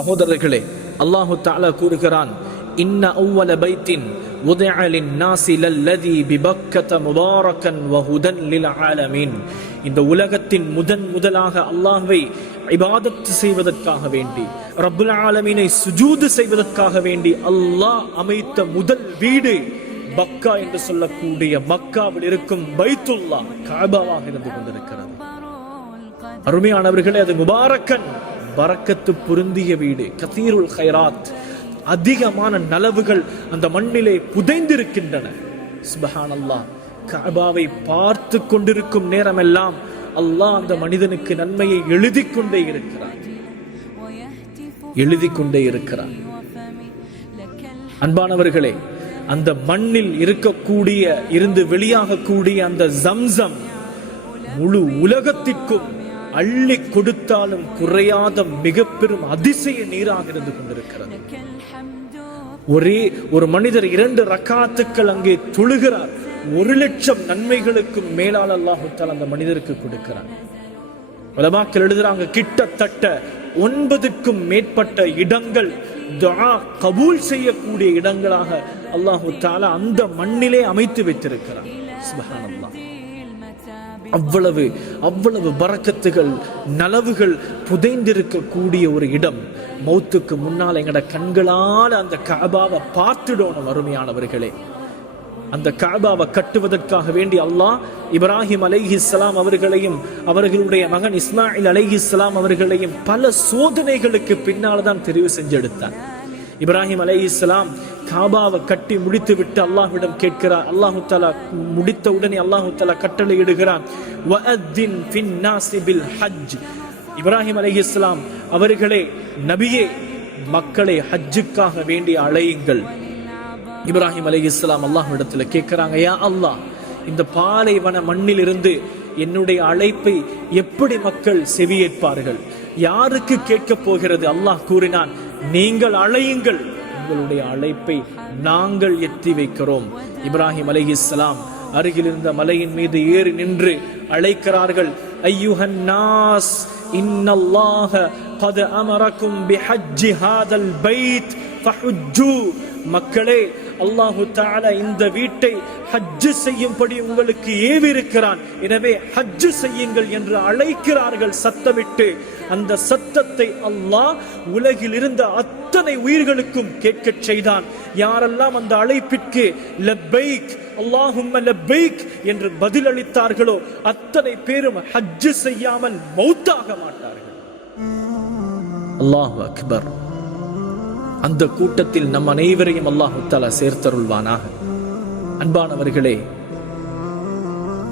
சகோதரர்களே, அல்லாஹு தஆலா கூறுகிறான், இன்ன அவ்வல பைத்தின் وضع للناس للذي ببكة مباركا وهدى للعالمين. இந்த உலகத்தின் முதலாக அல்லாஹ்வை இபாதத் செய்வதற்காக வேண்டி, ரப்புல் ஆலமீனை சுஜூது செய்வதற்காக வேண்டி அல்லாஹ் அமைத்த முதல் வீடு பக்கா என்று சொல்லக்கூடிய மக்காவில் இருக்கும் பைத்துல்லா, கஅபாவாக இருந்து கொண்டிருக்கிறது. அருமையானவர்களே, அது முபாரக்கன், பரக்கத்து பொருந்திய வீடு, கதீருல் கைராத், அதிகமான நலவுகள் அந்த மண்ணிலே புதைந்திருக்கின்றன. சுப்ஹானல்லாஹ். கஅபாவை பார்த்து கொண்டிருக்கும் நேரமெல்லாம் அல்லாஹ் அந்த மனிதனுக்கு நன்மையை எழுதி கொண்டே இருக்கிறான். அன்பானவர்களே, அந்த மண்ணில் இருந்து வெளியாகக்கூடிய அந்த ஜம்சம் முழு உலகத்திற்கும் அள்ளி கொடுத்தாலும் குறையாத மிக பெரும் அதிசய நீராக இருந்து கொண்டிருக்கிறது. ஒரு மனிதர் 2 ரக்காத்துக்கள் அங்கே தொழுகிறார், 1,00,000 நன்மைகளுக்கும் மேலால் அல்லாஹ் தஆலா அந்த மனிதருக்கு கொடுக்கிறார். உலமாக்கள் எழுதுறாங்க, கிட்டத்தட்ட 9க்கும் மேற்பட்ட இடங்கள் துஆ கபூல் செய்யக்கூடிய இடங்களாக அல்லாஹ் தஆலா அந்த மண்ணிலே அமைத்து வைத்திருக்கிறார். சுப்ஹானல்லாஹ். அவ்வளவு பரக்கத்துகள், நலவுகள் புதைந்திருக்கக்கூடிய ஒரு இடம். மௌத்துக்கு முன்னால் எங்கட கண்களால் அந்த கஅபாவை பார்த்துடணும். அருமையானவர்களே, அந்த கஅபாவை கட்டுவதற்காக வேண்டி அல்லாஹ் இப்ராஹிம் அலைஹிஸ்ஸலாம் அவர்களையும் அவர்களுடைய மகன் இஸ்மாயில் அலைஹிஸ்ஸலாம் அவர்களையும் பல சோதனைகளுக்கு பின்னால் தான் தெரிவு செஞ்செடுத்தார். இப்ராஹிம் அலைஹிஸ்ஸலாம் காபாவை கட்டி முடித்து விட்டு அல்லாஹ்விடம் கேட்கிறார். அல்லாஹு தஆலா முடித்த உடனே அல்லாஹு தஆலா கட்டளை இடுகிறான், வஅத்தின் ஃபின்னாஸி பில் ஹஜ். இப்ராஹிம் அலைஹிஸ்ஸலாம் அவர்களே, நபியே, மக்களை ஹஜ்ஜுக்காக வேண்டி அழையுங்கள். இப்ராஹிம் அலைஹிஸ்ஸலாம் அல்லாஹ்விடத்துல கேட்கிறாங்க, யா அல்லாஹ், இந்த பாலைவன மண்ணில் இருந்து என்னுடைய அழைப்பை எப்படி மக்கள் செவியேற்பார்கள்? யாருக்கு கேட்க போகிறது? அல்லாஹ் கூறினான், நீங்கள் அழையுங்கள், உங்களுடைய அழைப்பை நாங்கள் எத்தி வைக்கிறோம். இப்ராஹிம் அலைஹிஸ்ஸலாம் அருகில் இருந்த மலையின் மீது ஏறி நின்று அழைக்கிறார்கள். ஐயுஹன் நாஸ், இன்னல்லாஹ கத் அமரக்கும் பிஹஜ்ஜி ஹாதல் பைத் ஃபஹுஜ்ஜு. மக்களே, அல்லாஹு தஆலா இந்த வீட்டை ஹஜ் செய்யும்படி உங்களுக்கு ஏவி இருக்கிறான், எனவே ஹஜ் செய்யுங்கள் என்று அழைக்கிறார்கள் சத்தமிட்டு. அந்த சத்தத்தை அல்லாஹ் உலகில் இருந்த அத்தனை உயிர்களுக்கும் கேட்கச் செய்தான். யாரெல்லாம் அந்த அழைப்பிற்கு லப்பைக் அல்லாஹும்ம லப்பைக் என்று பதில் அளித்தார்களோ அத்தனை பேரும் ஹஜ் செய்யாமல் மௌத்தாக மாட்டார்கள். அல்லாஹு அக்பர். அந்த கூட்டத்தில் நம் அனைவரையும் அல்லாஹ் தஆலா சேர்த்தருள்வானாக. அன்பானவர்களே,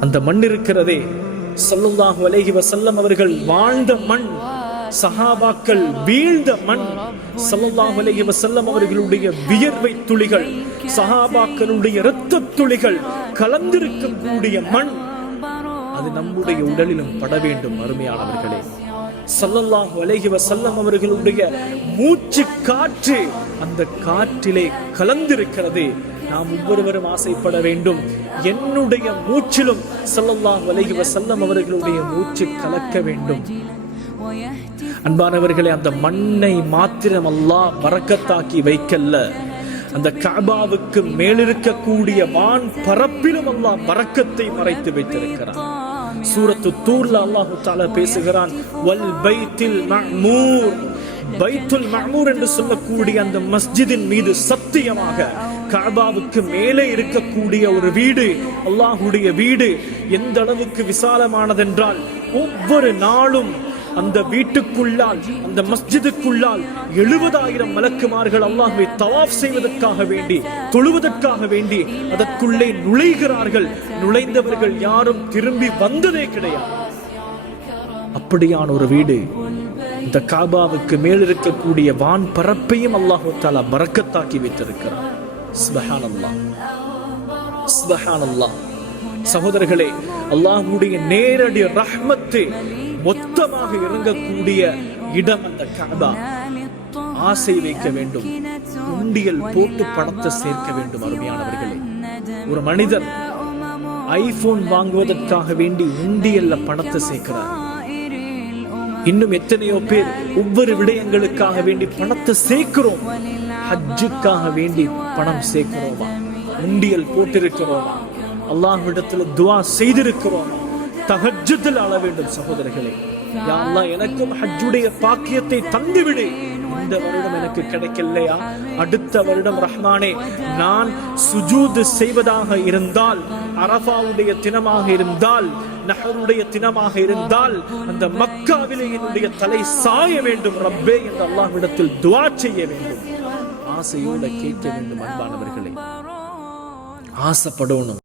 அந்த மண் இருக்கிறதே, ஸல்லல்லாஹு அலைஹி வஸல்லம் அவர்கள் வாழ்ந்த மண், சஹாபாக்கள் வீழ்ந்த மண், ஸல்லல்லாஹு அலைஹி வஸல்லம் அவர்களுடைய வியர்வை துளிகள், சஹாபாக்களுடைய இரத்த துளிகள் கலந்திருக்கும் கூடிய மண், அது நம்முடைய உடலிலும் பட வேண்டும். அருமையானவர்களே, ஸல்லல்லாஹு அலைஹி வஸல்லம் அவர்களுடைய மூச்சு காற்று அந்த காற்றிலே கலந்திருக்கிறது. நாம் ஒவ்வொருவரும் ஆசைப்பட வேண்டும், என்னுடைய மூச்சிலும் ஸல்லல்லாஹு அலைஹி வஸல்லம் அவர்களுடைய மூச்சு கலக்க வேண்டும். அன்பானவர்களே, அந்த மண்ணை மாத்திரம் அல்லாஹ் பரக்கத்தாக்கி வைக்கல்ல, அந்த கஅபாவுக்கு மேலிருக்கக்கூடிய வான் பரப்பிலும் அல்லாஹ் பரக்கத்தை மறைத்து வைத்திருக்கிறார். சூரத்து தூர்ல அல்லாஹு தஆலா பேசுகிறான், வல் பைத்துல் மஅமூர். பைத்துல் மஅமூர் என்று சொல்லக்கூடிய அந்த மஸ்ஜிதின் மீது சத்தியமாக, கஅபாவுக்கு மேலே இருக்கக்கூடிய ஒரு வீடு, அல்லாஹ்வுடைய வீடு எந்த அளவுக்கு விசாலமானதென்றால், ஒவ்வொரு நாளும் அந்த வீட்டுக்குள்ளால், அந்த மஸ்ஜிதுக்குள்ளால் 70,000 மலக்குமார்கள் அல்லாஹ்வை தவாஃப் செய்வதற்காக வேண்டி, தொழுவதற்காக வேண்டி அதற்குள்ளே நுழைகிறார்கள். நுழைந்தவர்கள் யாரும் திரும்பி வந்ததே கிடையாது. அப்படியான ஒரு வீடு. இந்த காபாவுக்கு மேல் இருக்கக்கூடிய வான் பரப்பையும் அல்லாஹு தஆலா பரக்கத்தாக்கி வைத்திருக்கிறார். சுப்ஹானல்லாஹ், சுப்ஹானல்லாஹ். சகோதரர்களே, அல்லாஹ்வுடைய நேரடி ரஹ்மத்து மொத்தமாக இறங்கக்கூடிய இடம் அந்த கஅபா. ஆசை வைக்க வேண்டும், உண்டியல் போட்டு பணத்தை சேர்க்க வேண்டும். அருமையானவர்களே, ஒரு மனிதர் ஐபோன் வாங்குவதற்காக வேண்டி உண்டியல்ல பணத்தை சேர்க்கிறார். இன்னும் எத்தனையோ பேர் ஒவ்வொரு விடயங்களுக்காக வேண்டி பணத்தை சேர்க்கிறோம். ஹஜ்ஜுக்காக வேண்டி பணம் சேர்க்கிறோமா? உண்டியல் போட்டிருக்கிறோமா? அல்லாஹ்விடத்துல துஆ செய்திருக்கிறோமா? தஹஜ்ஜுதில் அழ வேண்டும் சகோதரர்களே. யா அல்லாஹ், எனக்கும் ஹஜ்ஜுடைய பாக்கியத்தை தந்துவிடு. இந்த வருடம் எனக்கு கிடைக்கலையா, அடுத்த வருடம் ரஹ்மானே நான் சுஜூத் செய்வதாக இருந்தால், அரஃபாவுடைய தினமாக இருந்தால், நஹருடைய தினமாக இருந்தால், அந்த மக்காவிலே என்னுடைய தலை சாய வேண்டும் ரப்பே என்று அல்லாஹ்விடத்தில் துஆ செய்ய வேண்டும். ஆசையோட கேட்க வேண்டும். அன்பானவர்களே, ஆசைப்படணும்.